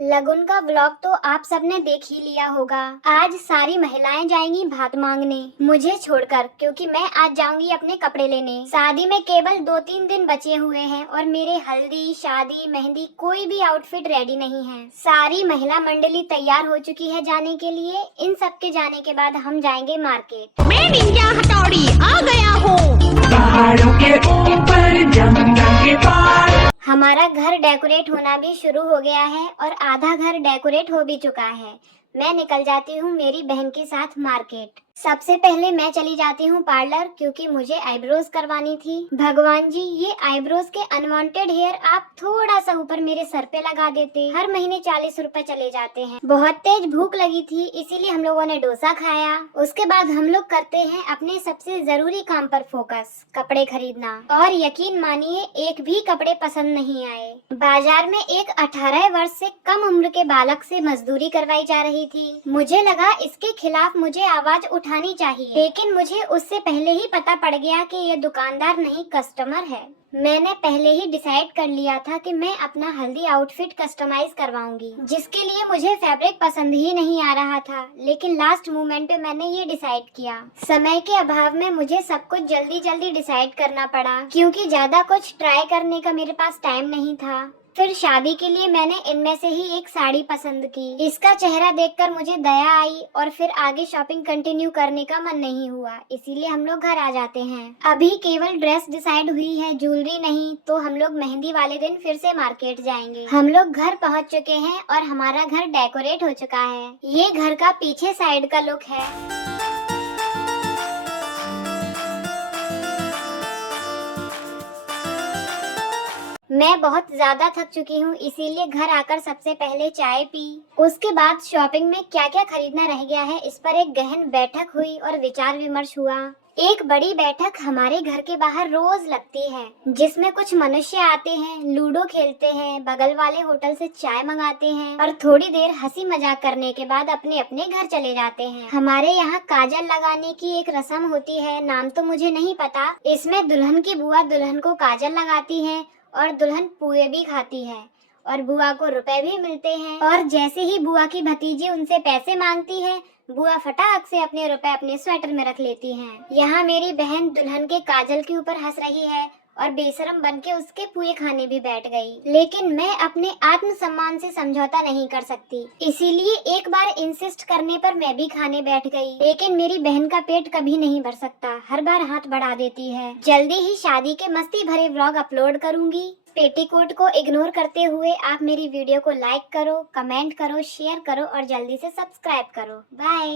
लगन का व्लॉग तो आप सबने देख ही लिया होगा। आज सारी महिलाएं जाएंगी भात मांगने मुझे छोड़कर, क्योंकि मैं आज जाऊंगी अपने कपड़े लेने। शादी में केवल 2-3 दिन बचे हुए हैं और मेरे हल्दी, शादी, मेहंदी कोई भी आउटफिट रेडी नहीं है। सारी महिला मंडली तैयार हो चुकी है जाने के लिए। इन सब के जाने के बाद हम जाएंगे मार्केट। मैं निंजा हथौड़ी आ गया हूँ। पहाड़ों के ऊपर जंगल के पार। हमारा घर डेकोरेट होना भी शुरू हो गया है और आधा घर डेकोरेट हो भी चुका है। मैं निकल जाती हूँ मेरी बहन के साथ मार्केट। सबसे पहले मैं चली जाती हूँ पार्लर, क्योंकि मुझे आईब्रोज करवानी थी। भगवान जी, ये आईब्रोज के अनवांटेड हेयर आप थोड़ा सा ऊपर मेरे सर पे लगा देते। हर महीने 40 रुपए चले जाते हैं। बहुत तेज भूख लगी थी, इसीलिए हम लोगों ने डोसा खाया। उसके बाद हम लोग करते हैं अपने सबसे जरूरी काम पर फोकस, कपड़े खरीदना। और यकीन मानिए, एक भी कपड़े पसंद नहीं आए। बाजार में एक 18 वर्ष से कम उम्र के बालक से मजदूरी करवाई जा रही थी। मुझे लगा इसके खिलाफ मुझे आवाज उठानी चाहिए, लेकिन मुझे उससे पहले ही पता पड़ गया कि ये दुकानदार नहीं, कस्टमर है। मैंने पहले ही डिसाइड कर लिया था कि मैं अपना हल्दी आउटफिट कस्टमाइज करवाऊंगी, जिसके लिए मुझे फैब्रिक पसंद ही नहीं आ रहा था। लेकिन लास्ट मोमेंट पे मैंने ये डिसाइड किया। समय के अभाव में मुझे सब कुछ जल्दी जल्दी डिसाइड करना पड़ा, क्योंकि ज्यादा कुछ ट्राई करने का मेरे पास टाइम नहीं था। फिर शादी के लिए मैंने इनमें से ही एक साड़ी पसंद की। इसका चेहरा देखकर मुझे दया आई और फिर आगे शॉपिंग कंटिन्यू करने का मन नहीं हुआ, इसीलिए हम लोग घर आ जाते हैं। अभी केवल ड्रेस डिसाइड हुई है, ज्वेलरी नहीं। तो हम लोग मेहंदी वाले दिन फिर से मार्केट जाएंगे। हम लोग घर पहुंच चुके हैं और हमारा घर डेकोरेट हो चुका है। ये घर का पीछे साइड का लुक है। मैं बहुत ज्यादा थक चुकी हूँ, इसीलिए घर आकर सबसे पहले चाय पी। उसके बाद शॉपिंग में क्या क्या खरीदना रह गया है इस पर एक गहन बैठक हुई और विचार विमर्श हुआ। एक बड़ी बैठक हमारे घर के बाहर रोज लगती है, जिसमें कुछ मनुष्य आते हैं, लूडो खेलते हैं, बगल वाले होटल से चाय मंगाते हैं और थोड़ी देर हंसी मजाक करने के बाद अपने अपने घर चले जाते हैं। हमारे यहाँ काजल लगाने की एक रस्म होती है, नाम तो मुझे नहीं पता। इसमें दुल्हन की बुआ दुल्हन को काजल लगाती है और दुल्हन पुए भी खाती है और बुआ को रुपए भी मिलते हैं। और जैसे ही बुआ की भतीजी उनसे पैसे मांगती है, बुआ फटाक से अपने रुपए अपने स्वेटर में रख लेती हैं। यहाँ मेरी बहन दुल्हन के काजल के ऊपर हंस रही है और बेशरम बनके उसके पुए खाने भी बैठ गई। लेकिन मैं अपने आत्मसम्मान से समझौता नहीं कर सकती, इसीलिए एक बार इंसिस्ट करने पर मैं भी खाने बैठ गई। लेकिन मेरी बहन का पेट कभी नहीं भर सकता, हर बार हाथ बढ़ा देती है। जल्दी ही शादी के मस्ती भरे व्लॉग अपलोड करूंगी। पेटीकोट को इग्नोर करते हुए आप मेरी वीडियो को लाइक करो, कमेंट करो, शेयर करो और जल्दी से सब्सक्राइब करो। बाय।